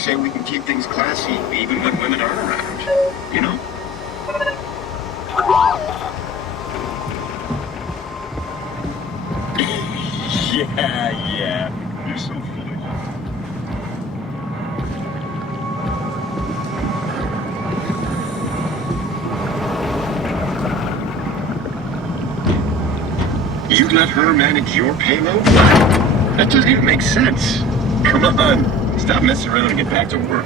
Say we can keep things classy even when women aren't around, you know? yeah. You're so foolish. You let her manage your payload? That doesn't even make sense. Come on. Stop messing around and get back to work.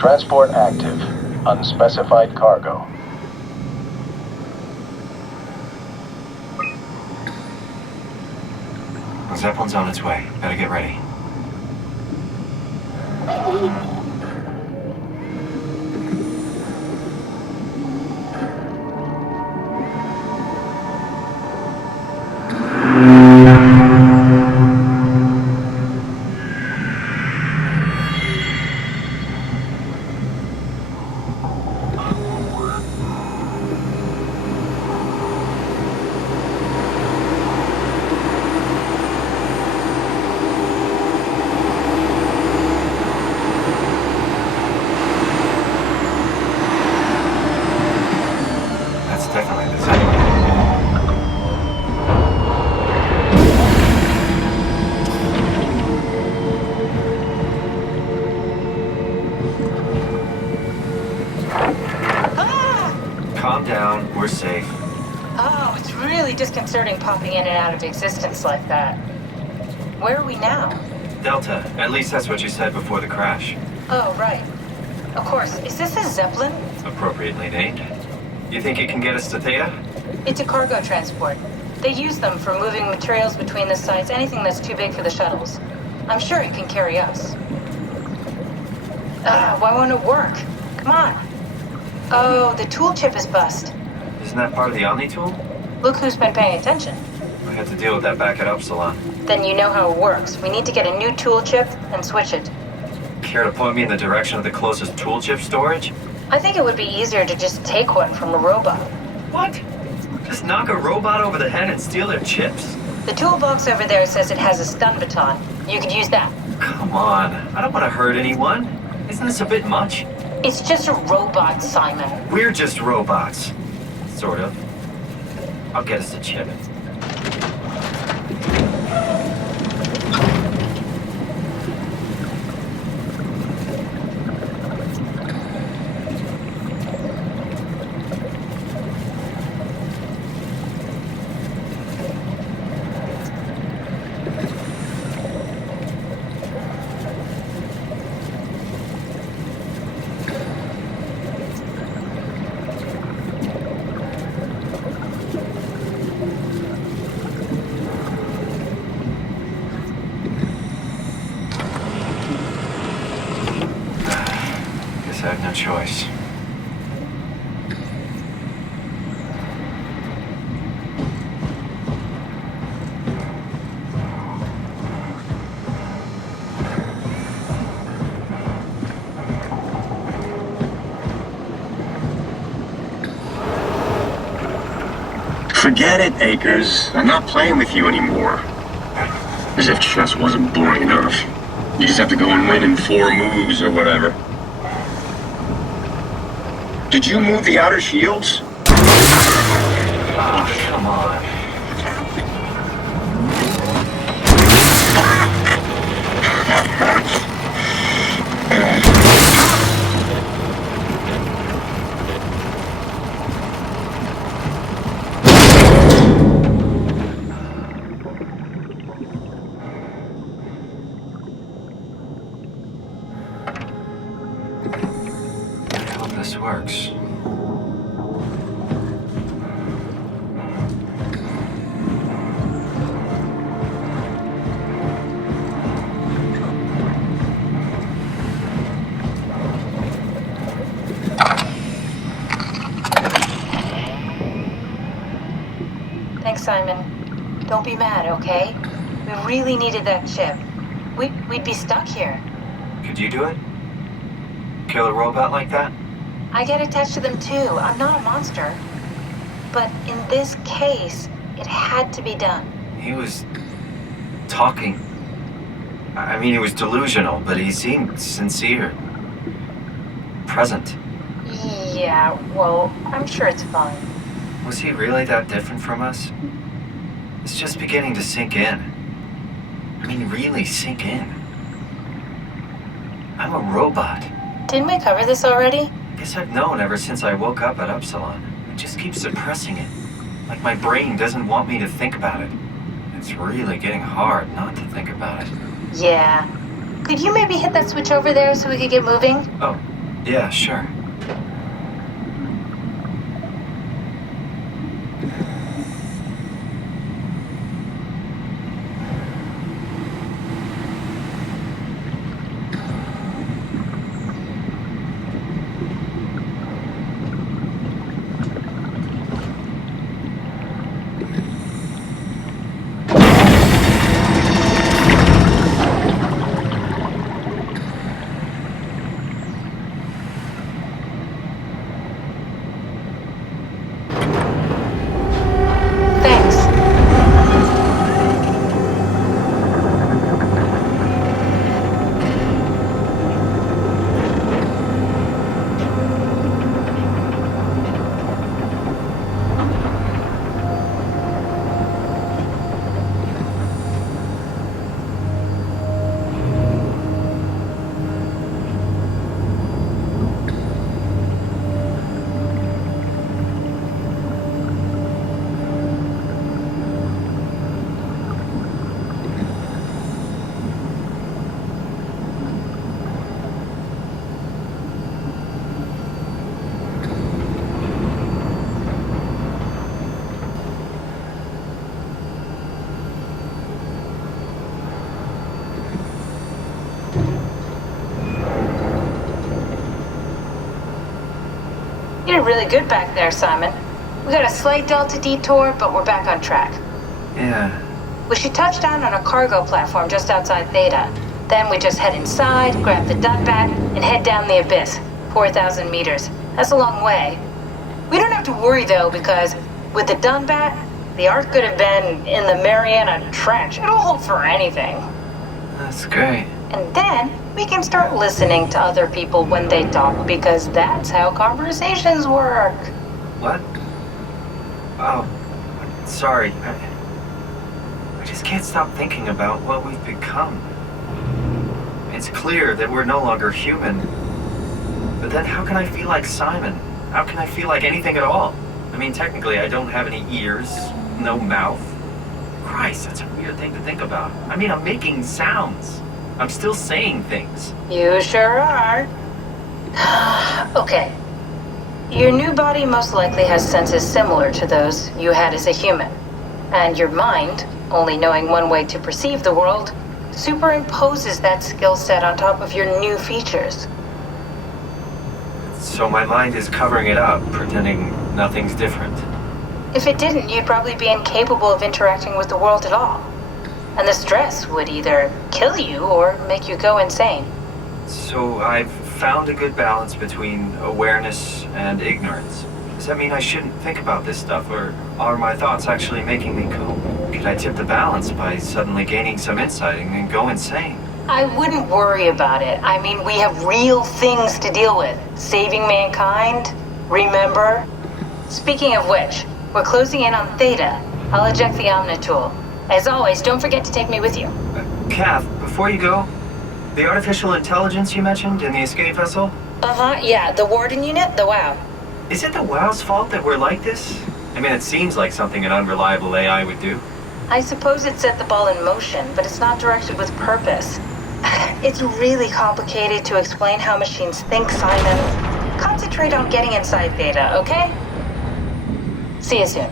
Transport active. Unspecified cargo. Zeppelin's on its way. Better get ready. Calm down, we're safe. Oh, it's really disconcerting popping in and out of existence like that. Where are we now? Delta, at least that's what you said before the crash. Oh, right. Of course, is this a Zeppelin? Appropriately named. You think it can get us to Theta? It's a cargo transport. They use them for moving materials between the sites, anything that's too big for the shuttles. I'm sure it can carry us. Why won't it work? Come on. Oh, the tool chip is bust. Isn't that part of the Omni tool? Look who's been paying attention. We had to deal with that back at Upsilon. Then you know how it works. We need to get a new tool chip and switch it. Care to point me in the direction of the closest tool chip storage? I think it would be easier to just take one from a robot. What? Just knock a robot over the head and steal their chips? The toolbox over there says it has a stun baton. You could use that. Come on, I don't want to hurt anyone. Isn't this a bit much? It's just a robot, Simon. We're just robots. Sort of. I'll get us a chip. I have no choice. Forget it, Akers. I'm not playing with you anymore. As if chess wasn't boring enough. You just have to go and win in 4 moves or whatever. Did you move the outer shields? Oh, come on. I hope this works. Thanks, Simon. Don't be mad, okay? We really needed that chip. We'd be stuck here. Could you do it? Kill a robot like that? I get attached to them too. I'm not a monster. But in this case, it had to be done. He was talking. I mean, he was delusional, but he seemed sincere. Present. Yeah, well, I'm sure it's fine. Was he really that different from us? It's just beginning to sink in. I mean, really sink in. I'm a robot. Didn't we cover this already? Guess I've known ever since I woke up at Upsilon. I just keep suppressing it. Like my brain doesn't want me to think about it. It's really getting hard not to think about it. Yeah. Could you maybe hit that switch over there so we could get moving? Oh, Yeah, sure. Thanks. You did really good back there, Simon. We got a slight Delta detour, but we're back on track. Yeah. We should touch down on a cargo platform just outside Theta. Then we just head inside, grab the Dunbat, and head down the abyss. 4,000 meters. That's a long way. We don't have to worry, though, because with the Dunbat, the Ark could have been in the Mariana Trench. It'll hold for anything. That's great. And then we can start listening to other people when they talk, because that's how conversations work. What? Oh, sorry. I just can't stop thinking about what we've become. It's clear that we're no longer human. But then how can I feel like Simon? How can I feel like anything at all? I mean, technically, I don't have any ears, no mouth. Christ, that's a weird thing to think about. I mean, I'm making sounds. I'm still saying things. You sure are. Okay. Your new body most likely has senses similar to those you had as a human. And your mind, only knowing one way to perceive the world, superimposes that skill set on top of your new features. So my mind is covering it up, pretending nothing's different. If it didn't, you'd probably be incapable of interacting with the world at all. And the stress would either kill you or make you go insane. So I've found a good balance between awareness and ignorance. Does that mean I shouldn't think about this stuff, or are my thoughts actually making me go? Could I tip the balance by suddenly gaining some insight and go insane? I wouldn't worry about it. I mean, we have real things to deal with. Saving mankind, remember? Speaking of which, we're closing in on Theta. I'll eject the Omnitool. As always, don't forget to take me with you. Kath, before you go, the artificial intelligence you mentioned in the escape vessel? Yeah, the Warden unit, the WOW. Is it the WOW's fault that we're like this? I mean, it seems like something an unreliable AI would do. I suppose it set the ball in motion, but it's not directed with purpose. It's really complicated to explain how machines think, Simon. Concentrate on getting inside Theta, okay? See you soon.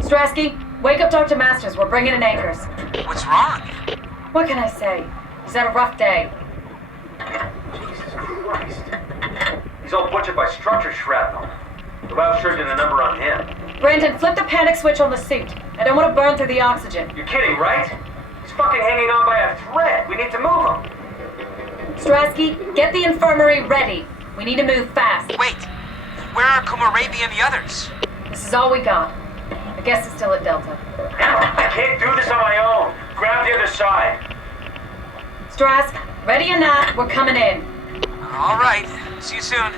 Strasky, wake up Dr. Masters. We're bringing in anchors. What's wrong? What can I say? He's had a rough day. Jesus Christ. He's all butchered by structure shrapnel. The WOW sure did a number on him. Brandon, flip the panic switch on the suit. I don't want to burn through the oxygen. You're kidding, right? He's fucking hanging on by a thread. We need to move him. Strasky, get the infirmary ready. We need to move fast. Wait, where are Komorebi and the others? This is all we got. I guess it's still at Delta. I can't do this on my own. Grab the other side. Strask, ready or not, we're coming in. All right, see you soon.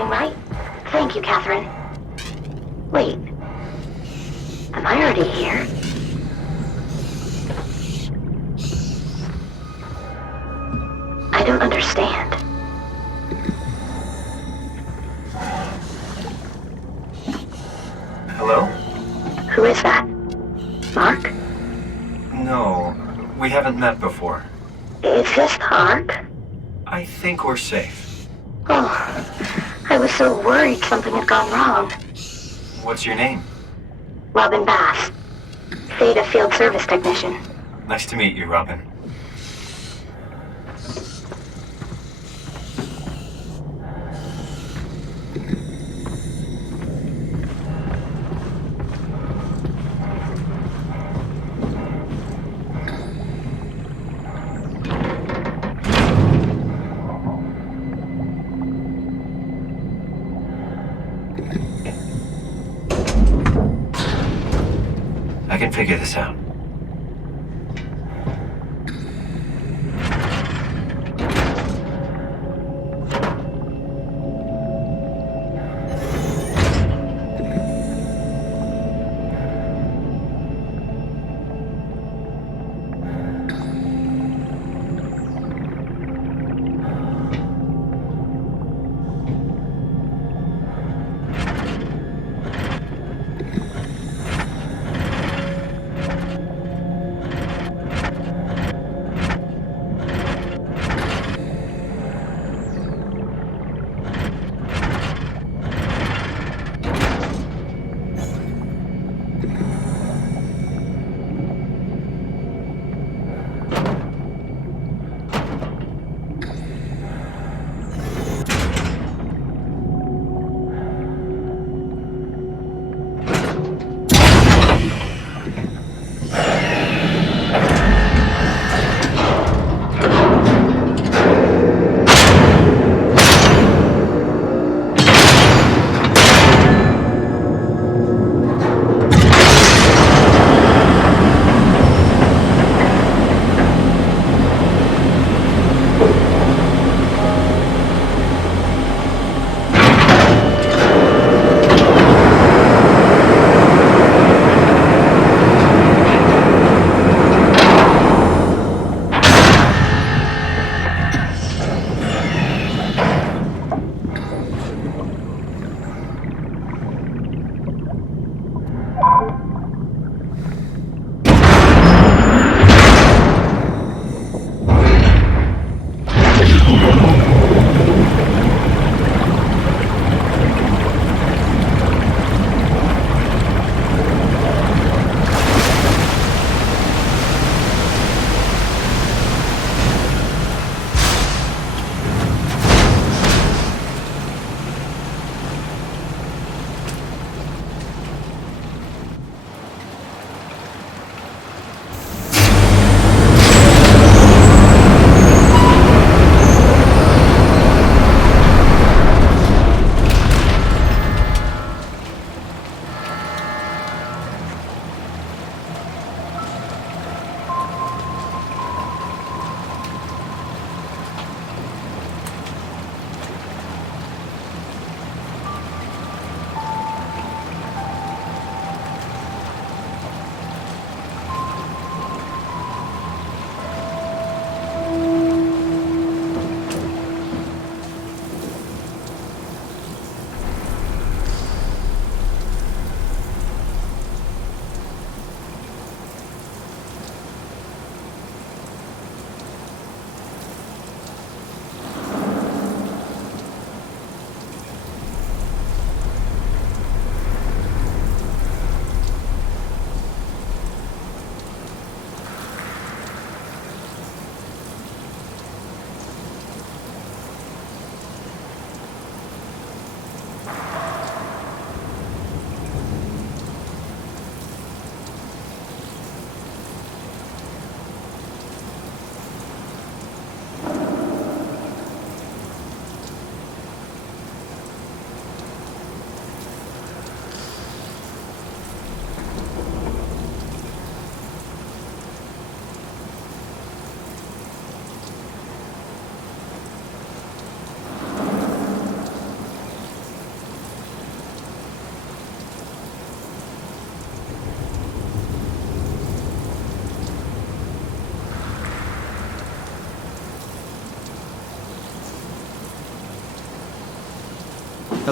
everything right? Thank you, Catherine. Wait. Am I already here? I don't understand. Hello? Who is that? Mark? No, we haven't met before. Is this Mark? I think we're safe. Oh, I was so worried something had gone wrong. What's your name? Robin Bass. Theta Field Service Technician. Nice to meet you, Robin. I can figure this out.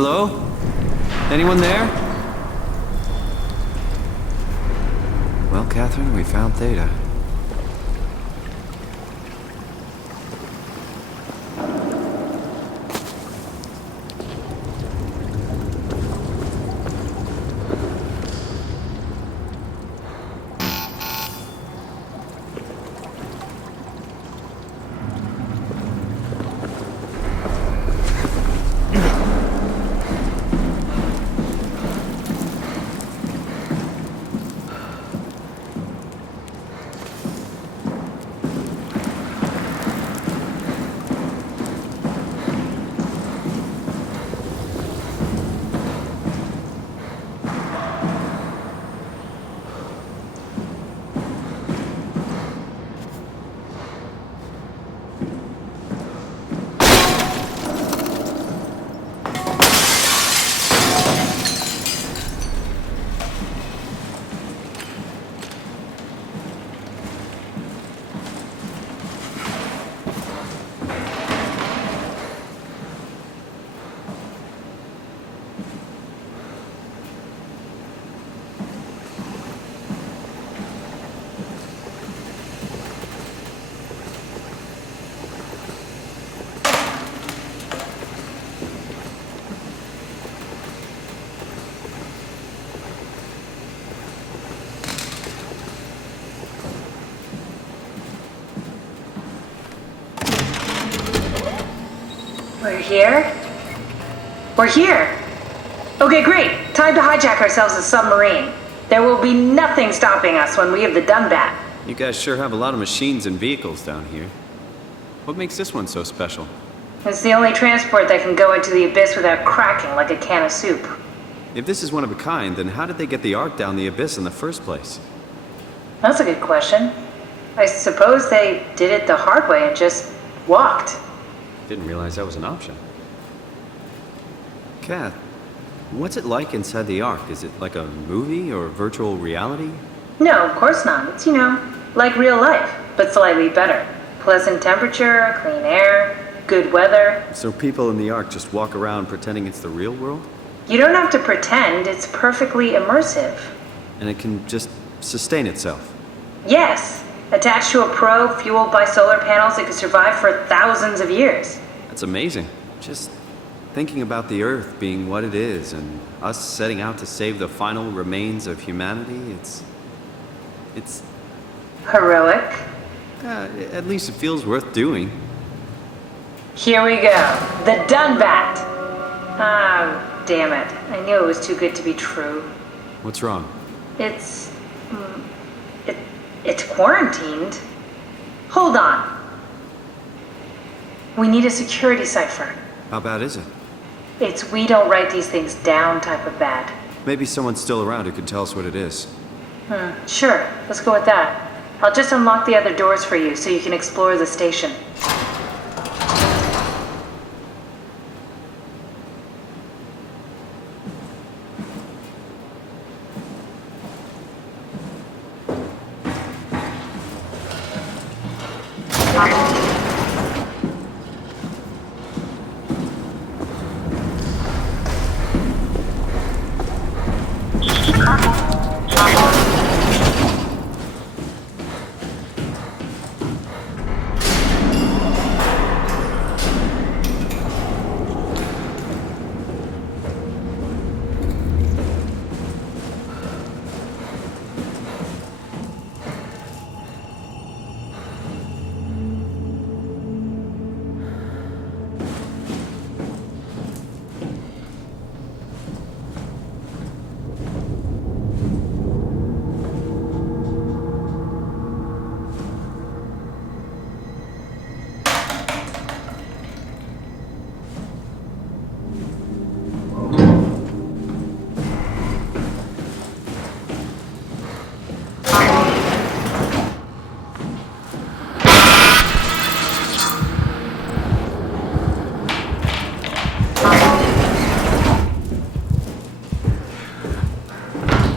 Hello? Anyone there? Well, Catherine, we found Theta. We're here? We're here! Okay, great. Time to hijack ourselves a submarine. There will be nothing stopping us when we have the Dunbat. You guys sure have a lot of machines and vehicles down here. What makes this one so special? It's the only transport that can go into the abyss without cracking like a can of soup. If this is one of a kind, then how did they get the Ark down the abyss in the first place? That's a good question. I suppose they did it the hard way and just walked. Didn't realize that was an option. Kath, what's it like inside the Ark? Is it like a movie or virtual reality? No, of course not. It's, like real life, but slightly better. Pleasant temperature, clean air, good weather. So people in the Ark just walk around pretending it's the real world? You don't have to pretend, it's perfectly immersive. And it can just sustain itself? Yes. Attached to a probe fueled by solar panels, it could survive for thousands of years. That's amazing. Just thinking about the Earth being what it is and us setting out to save the final remains of humanity, it's... Heroic. At least it feels worth doing. Here we go. The Dunbat! Ah, damn it. I knew it was too good to be true. What's wrong? It's quarantined. Hold on. We need a security cipher. How bad is it? It's we don't write these things down type of bad. Maybe someone's still around who can tell us what it is. Sure. Let's go with that. I'll just unlock the other doors for you so you can explore the station.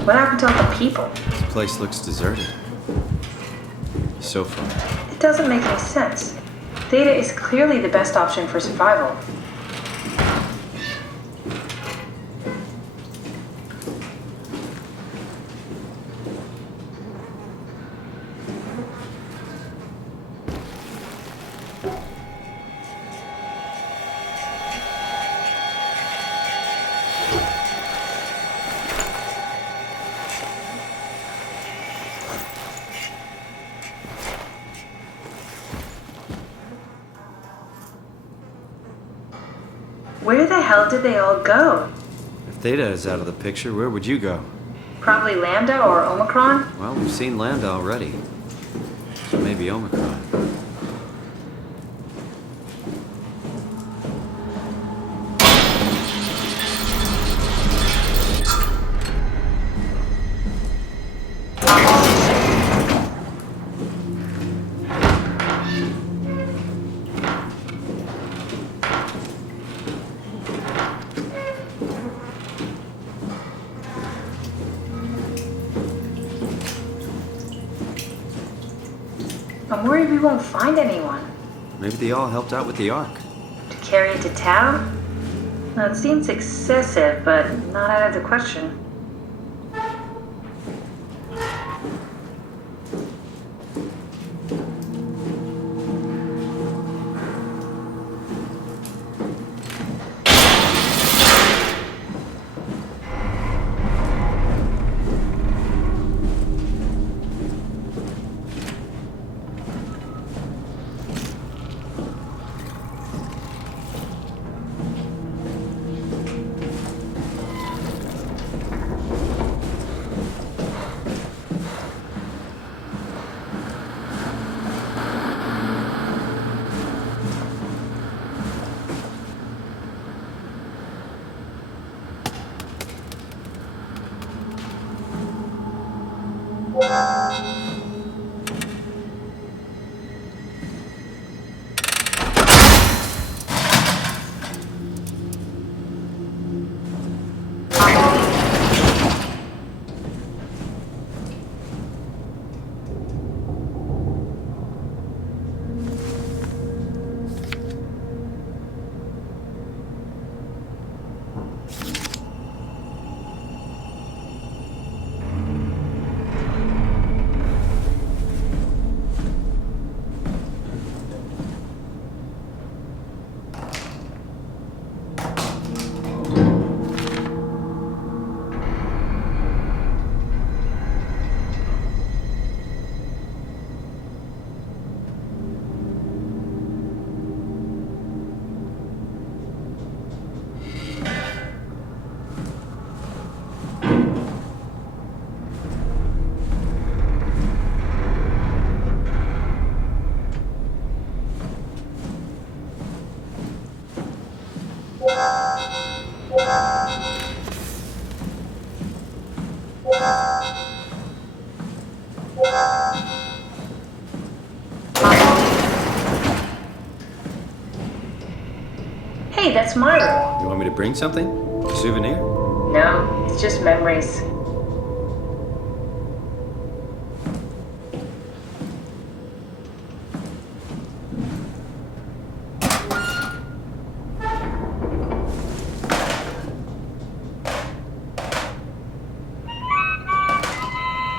What happened to all the people? This place looks deserted. So far. It doesn't make any sense. Theta is clearly the best option for survival. Where the hell did they all go? If Theta is out of the picture, where would you go? Probably Lambda or Omicron? Well, we've seen Lambda already. So maybe Omicron. I'm worried we won't find anyone. Maybe they all helped out with the Ark. To carry it to town? Well, it seems excessive, but not out of the question. Hey, that's my room. You want me to bring something? A souvenir? No, it's just memories.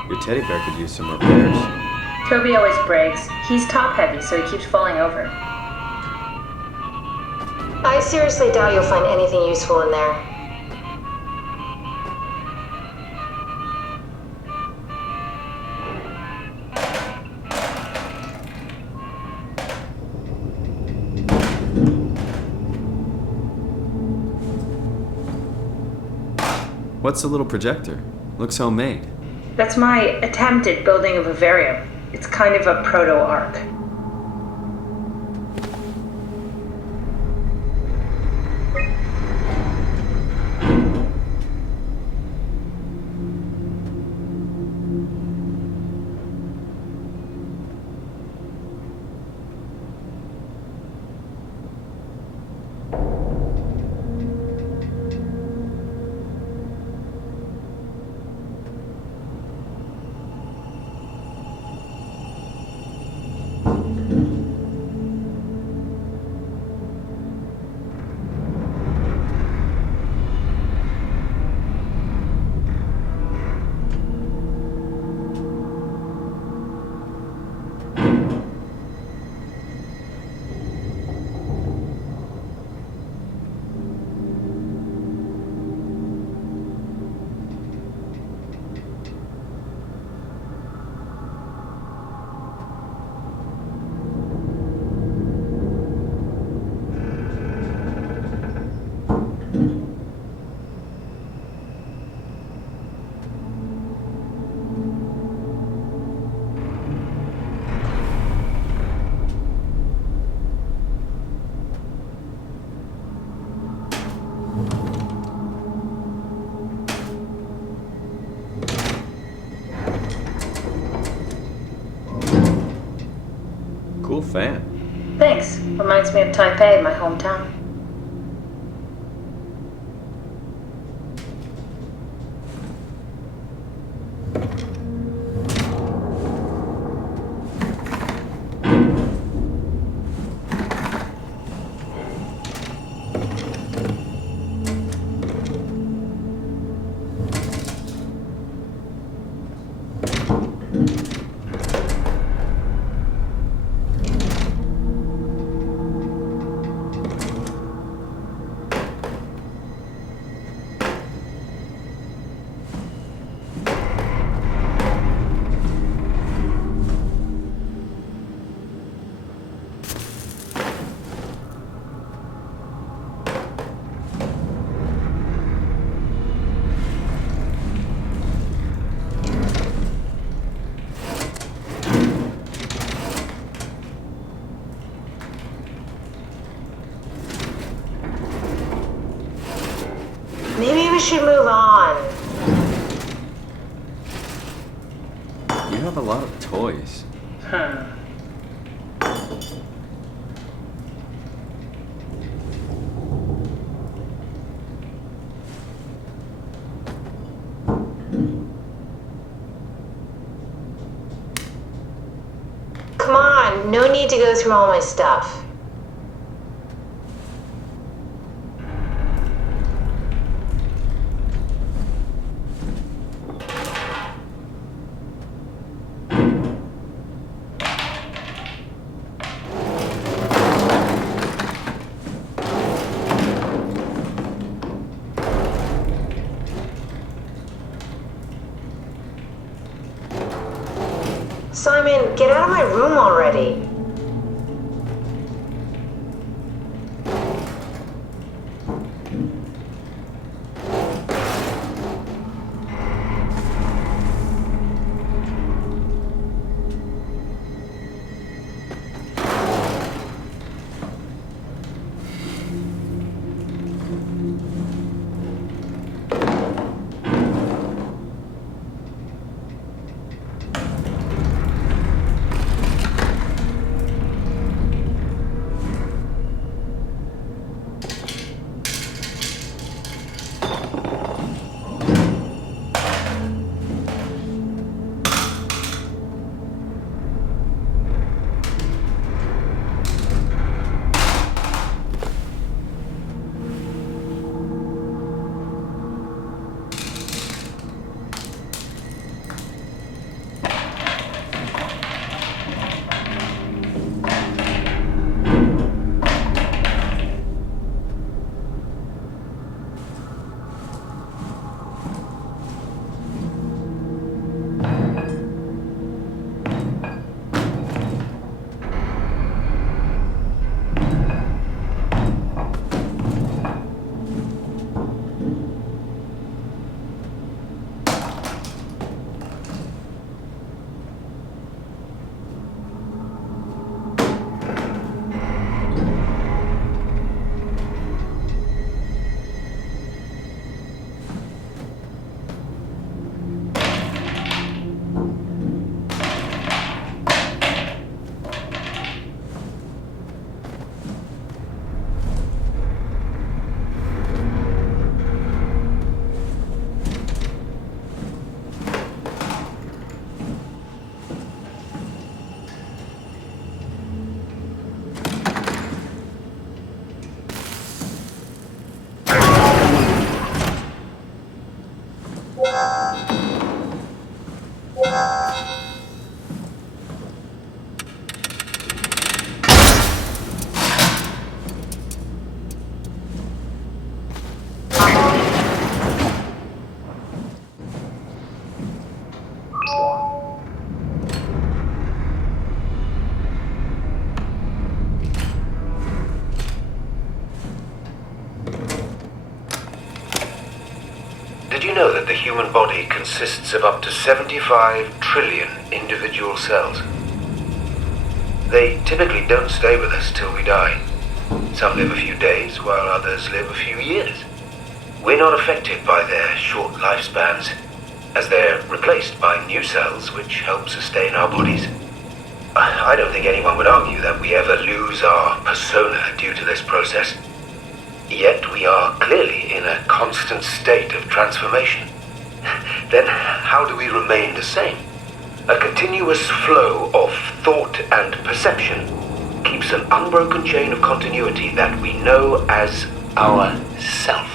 Your teddy bear could use some repairs. Toby always breaks. He's top heavy, so he keeps falling over. I seriously doubt you'll find anything useful in there. What's the little projector? Looks homemade. That's my attempt at building a vivarium. It's kind of a proto-ark. fan. Thanks. Reminds me of Taipei, my hometown. Maybe we should move on. You have a lot of toys. Come on, no need to go through all my stuff. Simon, get out of my room already. Did you know that the human body consists of up to 75 trillion individual cells? They typically don't stay with us till we die. Some live a few days, while others live a few years. We're not affected by their short lifespans, as they're replaced by new cells which help sustain our bodies. I don't think anyone would argue that we ever lose our persona due to this process. Yet we are clearly in a constant state of transformation. Then how do we remain the same? A continuous flow of thought and perception keeps an unbroken chain of continuity that we know as our self.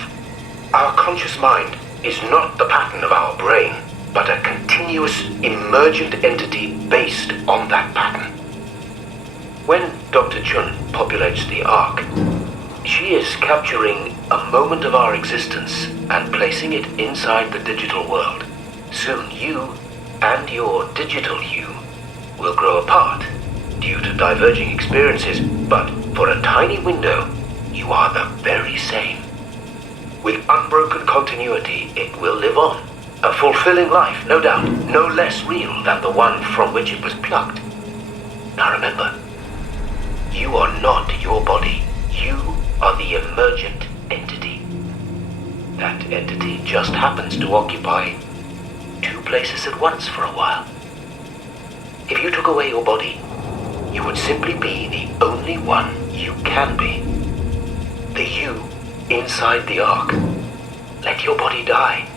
Our conscious mind is not the pattern of our brain, but a continuous emergent entity based on that pattern. When Dr. Chun populates the Ark, she is capturing a moment of our existence and placing it inside the digital world. Soon you and your digital you will grow apart due to diverging experiences, but for a tiny window, you are the very same. With unbroken continuity, it will live on. A fulfilling life, no doubt, no less real than the one from which it was plucked. Now remember, you are not your body. You are the emergent entity. That entity just happens to occupy two places at once for a while. If you took away your body, you would simply be the only one you can be. The you inside the Ark. Let your body die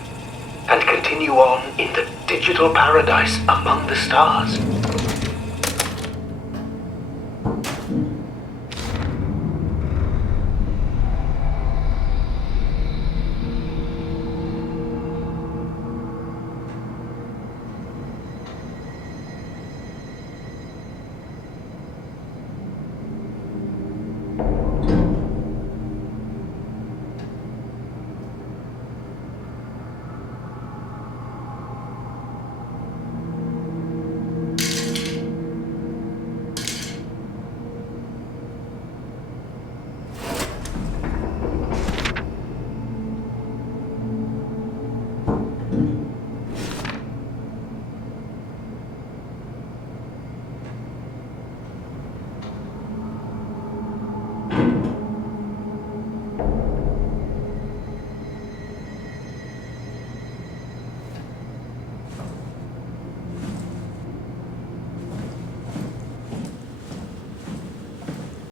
and continue on in the digital paradise among the stars.